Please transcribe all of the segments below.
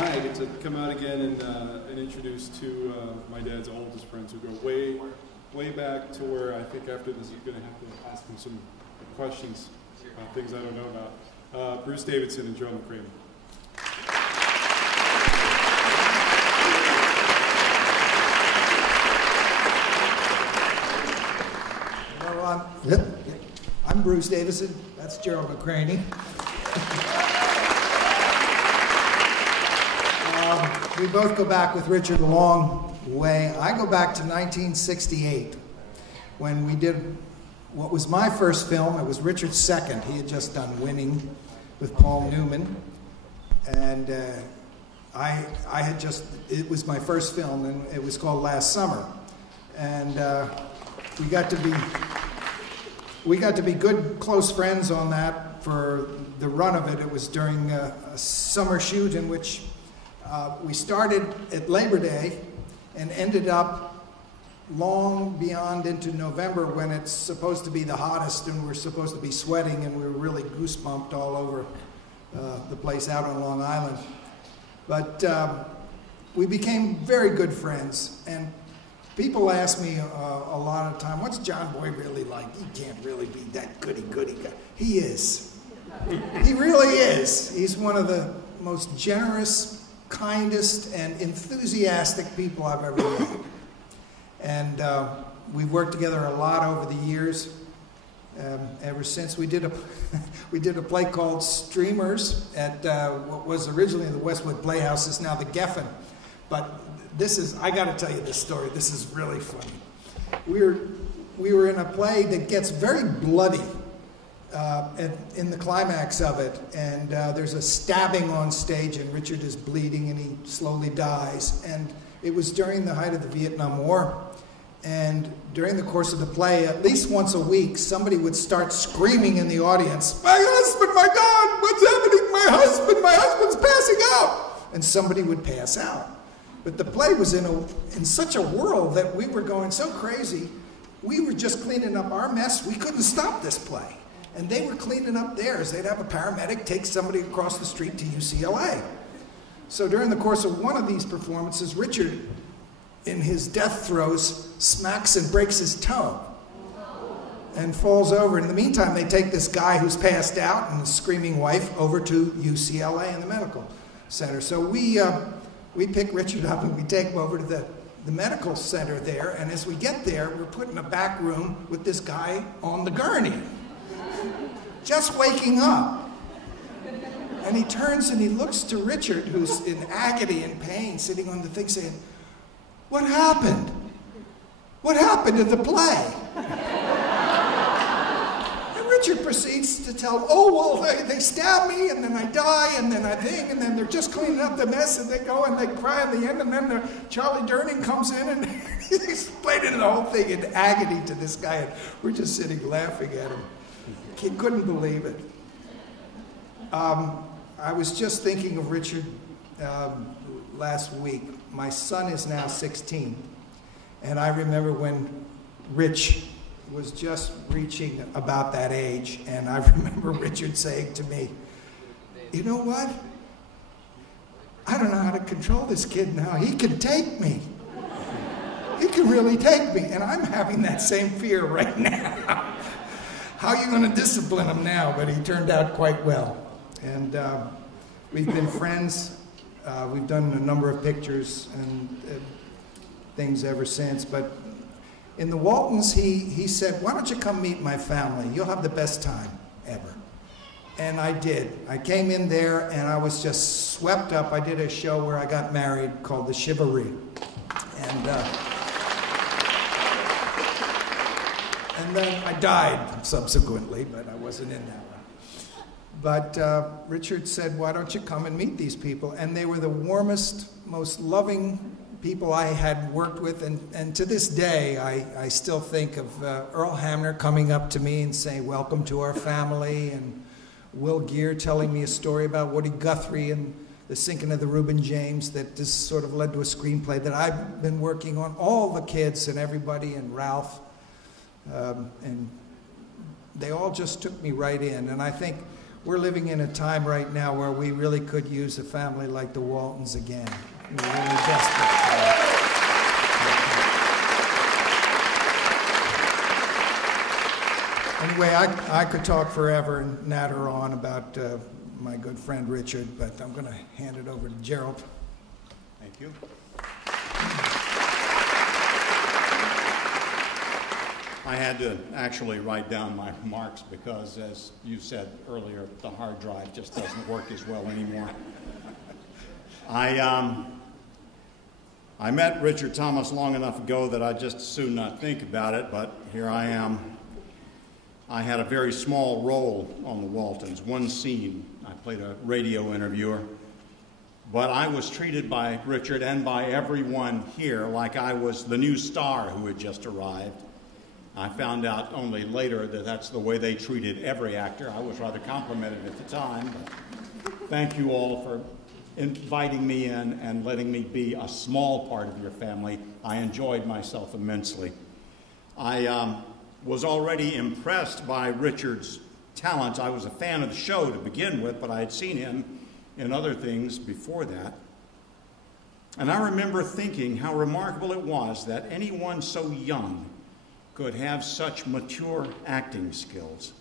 tonight I get to come out again and introduce two of my dad's oldest friends who go way back to where I think after this you're going to have to ask them some questions about things I don't know about. Bruce Davidson and Gerald McCraven. I'm Bruce Davidson. That's Gerald McCraney. We both go back with Richard a long way. I go back to 1968 when we did what was my first film. It was Richard's second. He had just done Winning with Paul Newman. And it was my first film, and it was called Last Summer. And we got to be good, close friends on that for the run of it. It was during a summer shoot in which we started at Labor Day and ended up long beyond into November when it's supposed to be the hottest and we're supposed to be sweating and we were really goosebumped all over the place out on Long Island. But we became very good friends, and people ask me a lot of time, what's John Boy really like? He can't really be that goody-goody guy. He is. He really is. He's one of the most generous, kindest, and enthusiastic people I've ever met. And we've worked together a lot over the years. Ever since we did a play called Streamers at what was originally the Westwood Playhouse, is now the Geffen. But I got to tell you this story. This is really funny. We were in a play that gets very bloody in the climax of it, and there's a stabbing on stage, and Richard is bleeding, and he slowly dies. And it was during the height of the Vietnam War, and during the course of the play, at least once a week, somebody would start screaming in the audience, "My husband, my God, what's happening? My husband's passing out!" And somebody would pass out. But the play was in such a whirl that we were going so crazy, we were just cleaning up our mess. We couldn't stop this play. And they were cleaning up theirs. They'd have a paramedic take somebody across the street to UCLA. So during the course of one of these performances, Richard, in his death throes, smacks and breaks his toe and falls over. In the meantime, they take this guy who's passed out and his screaming wife over to UCLA in the medical center. So we pick Richard up and we take him over to the medical center there, and as we get there, we're put in a back room with this guy on the gurney, just waking up. And he turns and he looks to Richard, who's in agony and pain, sitting on the thing, saying, "What happened? What happened to the play?" Richard proceeds to tell him, "Oh, well, they stab me, and then I die, and then I think, and then they're just cleaning up the mess, and they go and they cry at the end, and then Charlie Durning comes in, and he's explaining the whole thing in agony to this guy, and we're just sitting laughing at him. He couldn't believe it. I was just thinking of Richard last week. My son is now 16, and I remember when Rich was just reaching about that age, and I remember Richard saying to me, "You know what? I don't know how to control this kid now. He can take me. He can really take me." And I'm having that same fear right now. How are you going to discipline him now? But he turned out quite well. And we've been friends. We've done a number of pictures and things ever since. But in the Waltons, he said, "Why don't you come meet my family? You'll have the best time ever." And I did. I came in there and I was just swept up. I did a show where I got married called The Chivalry. And then I died subsequently, but I wasn't in that one. But Richard said, "Why don't you come and meet these people?" And they were the warmest, most loving people I had worked with, and to this day, I still think of Earl Hamner coming up to me and saying, "Welcome to our family," and Will Geer telling me a story about Woody Guthrie and the sinking of the Reuben James that just sort of led to a screenplay that I've been working on. All the kids and everybody, and Ralph, and they all just took me right in. And I think we're living in a time right now where we really could use a family like the Waltons again. We're really desperate for it. Anyway, I could talk forever and natter on about my good friend Richard, but I'm going to hand it over to Gerald. Thank you. I had to actually write down my remarks because, as you said earlier, the hard drive just doesn't work as well anymore. I met Richard Thomas long enough ago that I just as soon not think about it, but here I am. I had a very small role on the Waltons, one scene. I played a radio interviewer. But I was treated by Richard and by everyone here like I was the new star who had just arrived. I found out only later that that's the way they treated every actor. I was rather complimented at the time. But thank you all for inviting me in and letting me be a small part of your family. I enjoyed myself immensely. I was already impressed by Richard's talents. I was a fan of the show to begin with, but I had seen him in other things before that. And I remember thinking how remarkable it was that anyone so young could have such mature acting skills.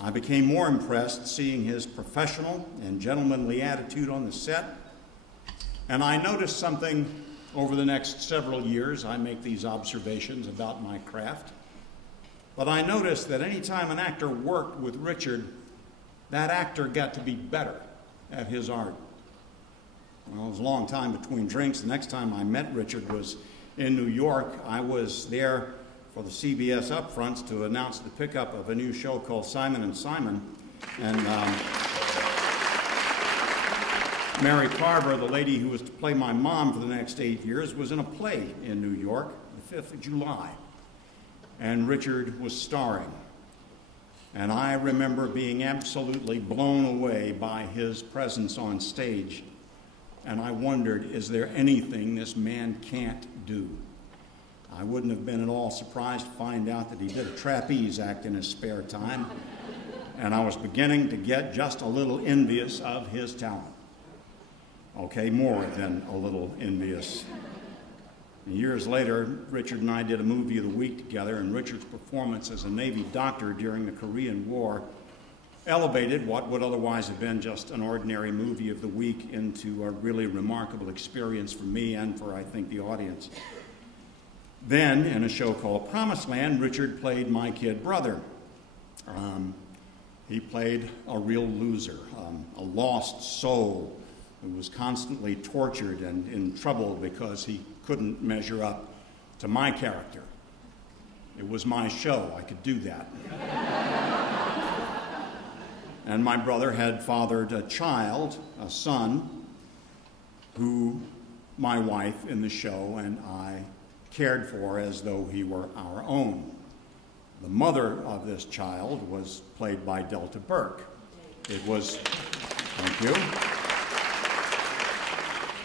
I became more impressed seeing his professional and gentlemanly attitude on the set, and I noticed something over the next several years. I make these observations about my craft. But I noticed that any time an actor worked with Richard, that actor got to be better at his art. Well, it was a long time between drinks. The next time I met Richard was in New York. I was there for the CBS upfronts to announce the pickup of a new show called Simon & Simon. And Mary Carver, the lady who was to play my mom for the next 8 years, was in a play in New York, the 5th of July. And Richard was starring. And I remember being absolutely blown away by his presence on stage. And I wondered, is there anything this man can't do? I wouldn't have been at all surprised to find out that he did a trapeze act in his spare time. And I was beginning to get just a little envious of his talent. Okay, more than a little envious. Years later, Richard and I did a movie of the week together, and Richard's performance as a Navy doctor during the Korean War elevated what would otherwise have been just an ordinary movie of the week into a really remarkable experience for me and for, I think, the audience. Then, in a show called Promised Land, Richard played my kid brother. He played a real loser, a lost soul who was constantly tortured and in trouble because he couldn't measure up to my character. It was my show. I could do that. And my brother had fathered a child, a son, who my wife in the show and I cared for as though he were our own. The mother of this child was played by Delta Burke. It was, thank you.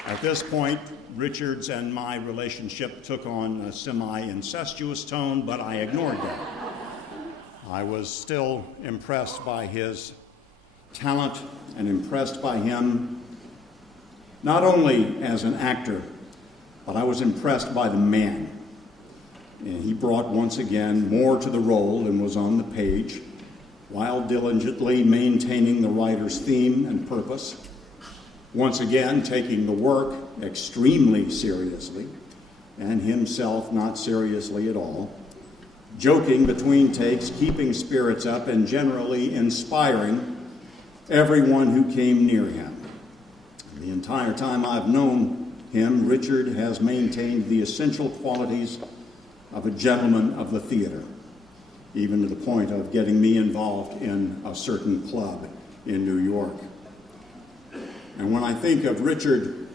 At this point, Richard's and my relationship took on a semi-incestuous tone, but I ignored that. I was still impressed by his talent and impressed by him, not only as an actor, but I was impressed by the man. And he brought, once again, more to the role than was on the page, while diligently maintaining the writer's theme and purpose. Once again, taking the work extremely seriously, and himself not seriously at all, joking between takes, keeping spirits up, and generally inspiring everyone who came near him. The entire time I've known him, Richard has maintained the essential qualities of a gentleman of the theater, even to the point of getting me involved in a certain club in New York. And when I think of Richard,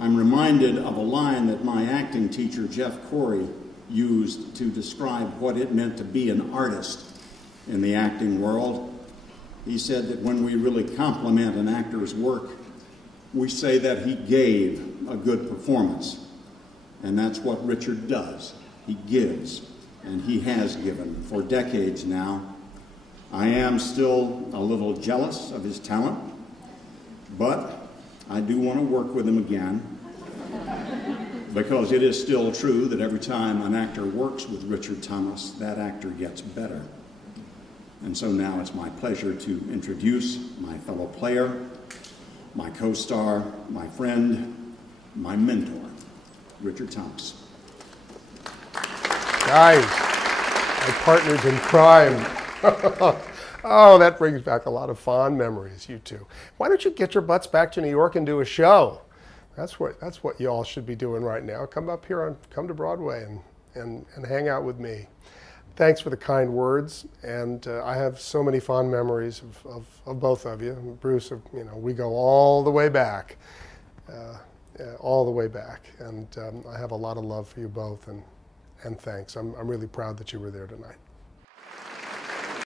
I'm reminded of a line that my acting teacher, Jeff Corey, used to describe what it meant to be an artist in the acting world. He said that when we really compliment an actor's work, we say that he gave a good performance. And that's what Richard does. He gives, and he has given for decades now. I am still a little jealous of his talent, but I do want to work with him again, because it is still true that every time an actor works with Richard Thomas, that actor gets better. And so now it's my pleasure to introduce my fellow player, my co-star, my friend, my mentor, Richard Thomas. Guys, my partners in crime. Oh, that brings back a lot of fond memories, you two. Why don't you get your butts back to New York and do a show? That's what you all should be doing right now. Come up here, come to Broadway and hang out with me. Thanks for the kind words, and I have so many fond memories of both of you. Bruce, you know, we go all the way back, all the way back, and I have a lot of love for you both, and thanks. I'm really proud that you were there tonight.